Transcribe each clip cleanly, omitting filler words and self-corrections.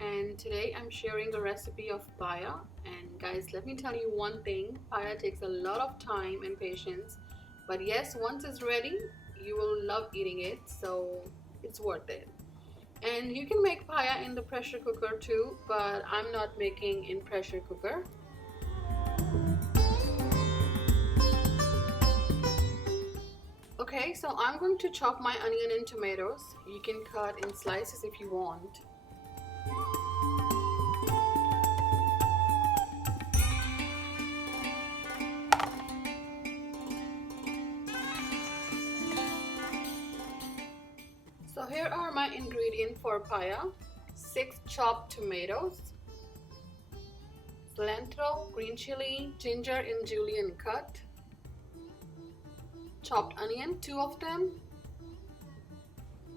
and today I'm sharing a recipe of paya. And guys, let me tell you one thing, paya takes a lot of time and patience, but yes, once it's ready you will love eating it, so it's worth it. And you can make paya in the pressure cooker too, but I'm not making in pressure cooker. Okay, so I'm going to chop my onion and tomatoes. You can cut in slices if you want. So here are my ingredients for paya: 6 chopped tomatoes, cilantro, green chili, ginger in julienne cut, chopped onion, 2 of them,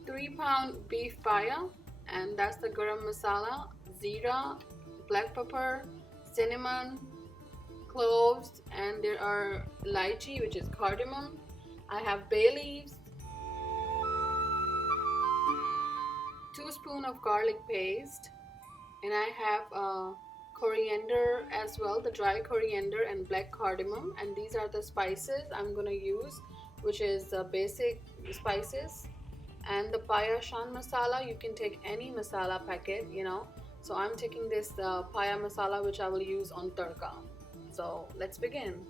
3-pound beef paya, and that's the garam masala, zeera, black pepper, cinnamon, cloves, and there are lychee, which is cardamom. I have bay leaves, 2 spoons of garlic paste, and I have coriander as well, the dry coriander and black cardamom. And these are the spices I'm gonna use, which is the basic spices. And the paya shan masala, you can take any masala packet, so I'm taking this paya masala, which I will use on tadka. So let's begin.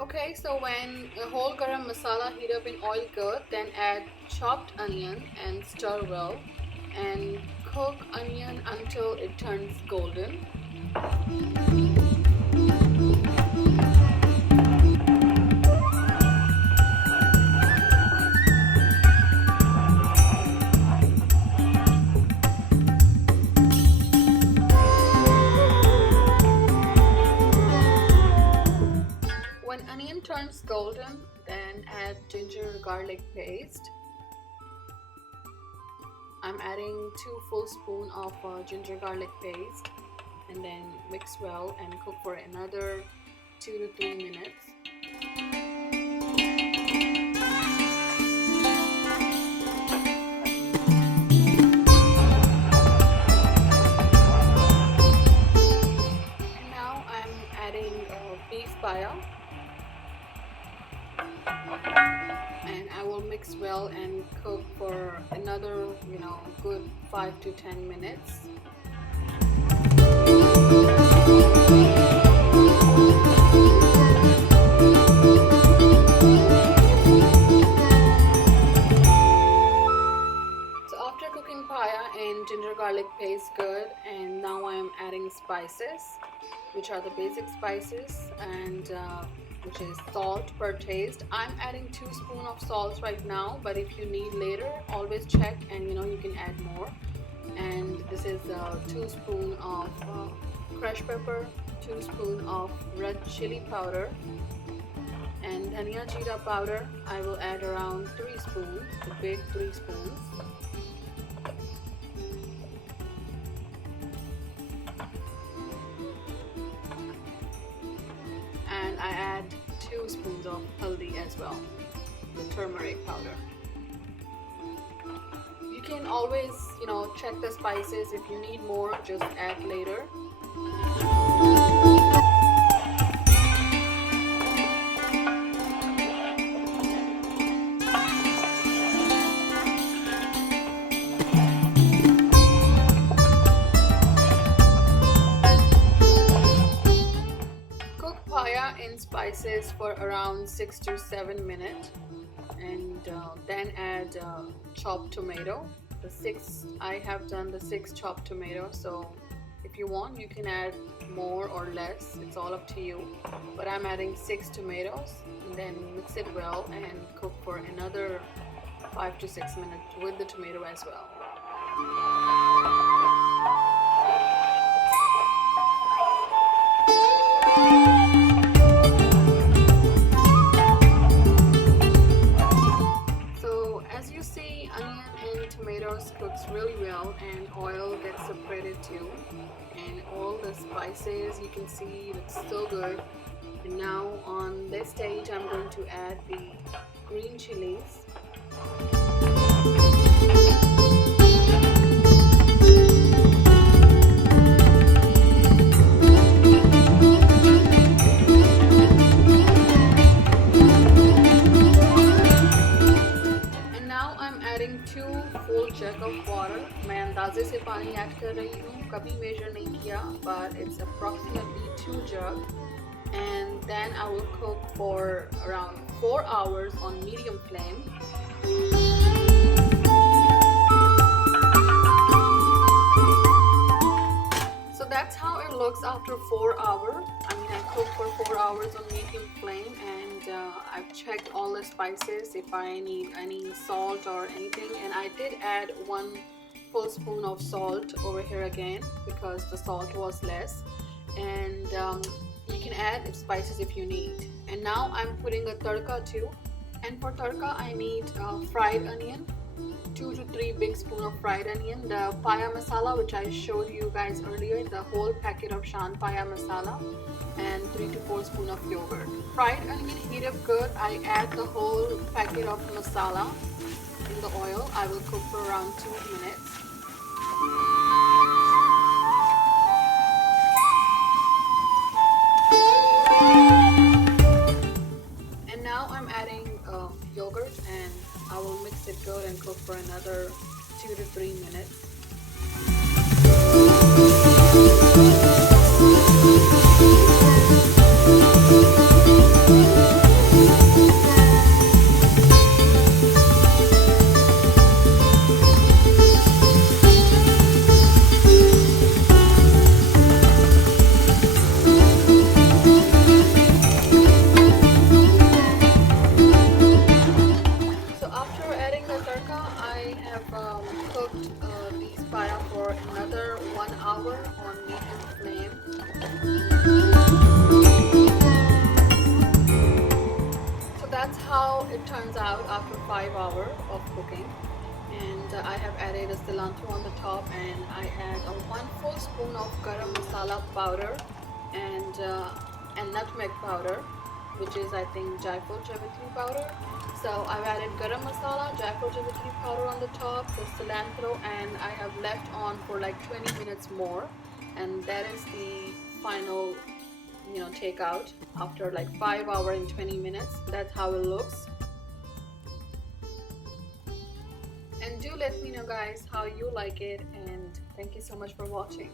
Okay, so when a whole garam masala heat up in oil good, then add chopped onion and stir well, and cook onion until it turns golden. When onion turns golden, then add ginger garlic paste. I'm adding 2 full spoons of ginger garlic paste, and then mix well and cook for another 2 to 3 minutes. And now I'm adding beef paya, and I will mix well and cook for another good 5 to 10 minutes. So after cooking paya and ginger garlic paste good, and now I am adding spices, which are the basic spices, and which is salt per taste. I'm adding 2 spoons of salt right now, but if you need later, always check, and you can add more. And this is 2 spoons of crushed pepper, 2 spoons of red chili powder, and Dhania jeera powder. I will add around 3 spoons, the big 3 spoons. And I add 2 spoons of haldi as well, the turmeric powder. You can always, check the spices. If you need more, just add later. In spices for around 6 to 7 minutes, and then add chopped tomato. I have done the 6 chopped tomatoes, so if you want you can add more or less, it's all up to you, but I'm adding 6 tomatoes, and then mix it well and cook for another 5 to 6 minutes with the tomato as well. Cooks really well, and oil gets separated too, and all the spices you can see looks so good. And now on this this stage I'm going to add the green chilies. And now I'm adding 2 full jug of water. मैं अंदाजे से पानी add कर रही हूँ, कभी measure नहीं किया, but it's approximately 2 jug. And then I will cook for around 4 hours on medium flame. So that's how it looks after 4 hours. I mean, I cooked for 4 hours on medium flame, and I've checked all the spices if I need any salt or anything, and I did add 1 full spoon of salt over here again because the salt was less. And you can add spices if you need. And now I'm putting a tadka too. And for tadka I need fried onion, 2 to 3 big spoon of fried onion, the Paya masala which I showed you guys earlier, the whole packet of Shan Paya masala, and 3 to 4 spoon of yogurt. Fried onion heat up good. I add the whole packet of masala in the oil. I will cook for around 2 minutes. Yogurt, and I will mix it good and cook for another 2 to 3 minutes. Cooked these paya for another 1 hour on medium flame. So that's how it turns out after 5 hours of cooking. And I have added a cilantro on the top, and I add a 1 full spoon of garam masala powder and nutmeg powder, which is I think Jaipur Javitri powder. So I've added garam masala, Jaipur Javitri powder on the top, the cilantro, and I have left on for like 20 minutes more. And that is the final, takeout after like 5 hours and 20 minutes. That's how it looks. And do let me know guys how you like it, and thank you so much for watching.